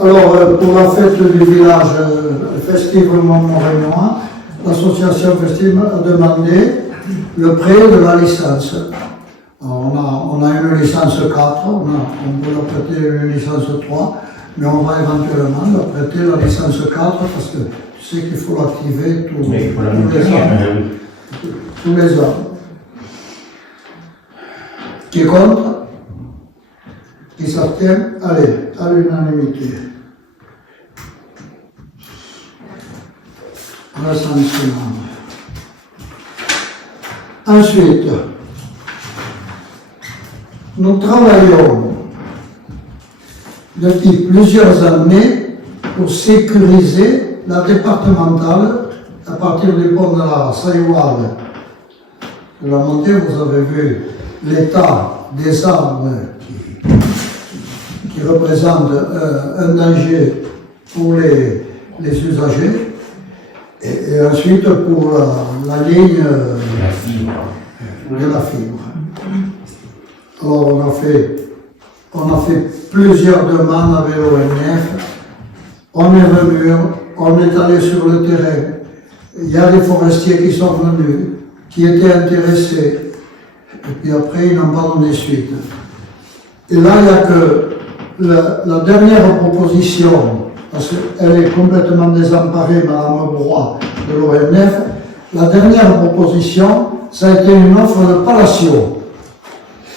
Alors, pour la fête du village festive Montmorillon, l'association festive a demandé le prêt de la licence. Alors, on a une licence 4, on peut la prêter une licence 3, mais on va éventuellement la prêter la licence 4 parce que tu sais qu'il faut l'activer tous les ans. Qui est contre? Qui s'abstient? Allez, à l'unanimité. Recensement. Ensuite, nous travaillons depuis plusieurs années pour sécuriser la départementale à partir du pont de la Saïouade. De la montée, vous avez vu l'état des arbres qui représentent un danger pour les usagers. Et ensuite pour la ligne de la fibre. Alors on a fait plusieurs demandes avec l'ONF, on est venu, on est allé sur le terrain, il y a des forestiers qui sont venus, qui étaient intéressés, et puis après ils n'ont pas donné suite. Et là il n'y a que la dernière proposition, parce qu'elle est complètement désemparée, Madame Broy, de l'ONF. La dernière proposition, ça a été une offre de Palacio.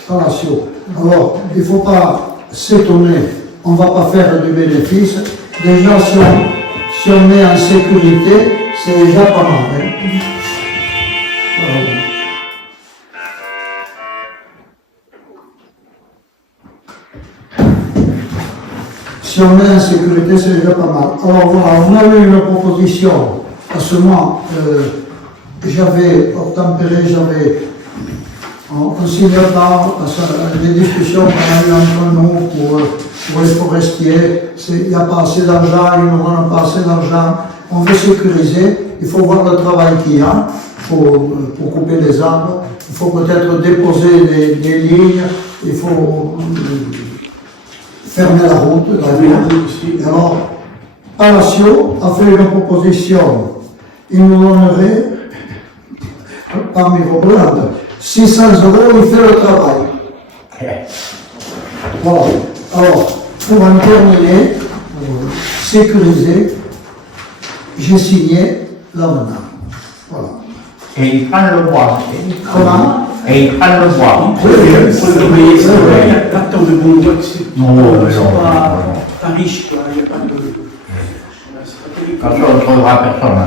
Alors, il ne faut pas s'étonner, on ne va pas faire du bénéfice. Déjà, si on est en sécurité, c'est déjà pas mal. Hein. Voilà. Si on est en sécurité, c'est déjà pas mal. Alors voilà, on a eu une proposition. À ce moment, j'avais obtempéré, on signe pas, des discussions qu'on a eues entre nous pour les forestiers. Il n'y a pas assez d'argent, ils n'auront pas assez d'argent. On veut sécuriser, il faut voir le travail qu'il y a pour couper les arbres. Il faut peut-être déposer des lignes, il faut fermer la route. Alors, Palacio a fait une proposition. Il nous donnerait, parmi vos blagues, 600 €, il fait le travail. Voilà. Alors, pour en terminer, sécuriser, j'ai signé l'avenant. Voilà. Et il prend le bois. Comment? Et il prend le bois. Oui, l'attente de bon vote, c'est pas riche, quoi. Il n'y a pas de. Quand on ne trouvera personne.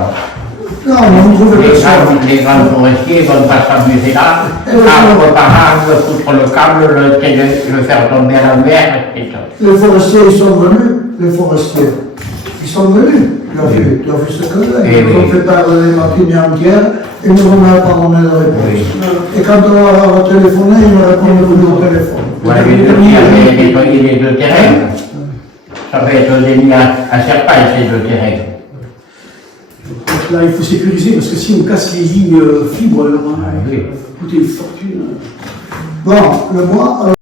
Non, on trouve personne. Les grands forestiers ne vont pas s'amuser là. Arbre par arbre, foutre le câble, le faire tomber à la mer, etc. Les forestiers, ils sont venus, les forestiers. Ils sont venus. Tu as vu ce que c'est. Ils ont fait perdre les matinées entières et nous n'ont pas donné de réponse. Et quand on leur a téléphoné, ils nous répondent plus au téléphone. Vous avez nettoyé les deux terrains. Ça va être des liens à Serpaille, ces deux terrains. Donc là, il faut sécuriser parce que si on casse les lignes fibres, alors, oui. coûter une fortune. Bon, le bois.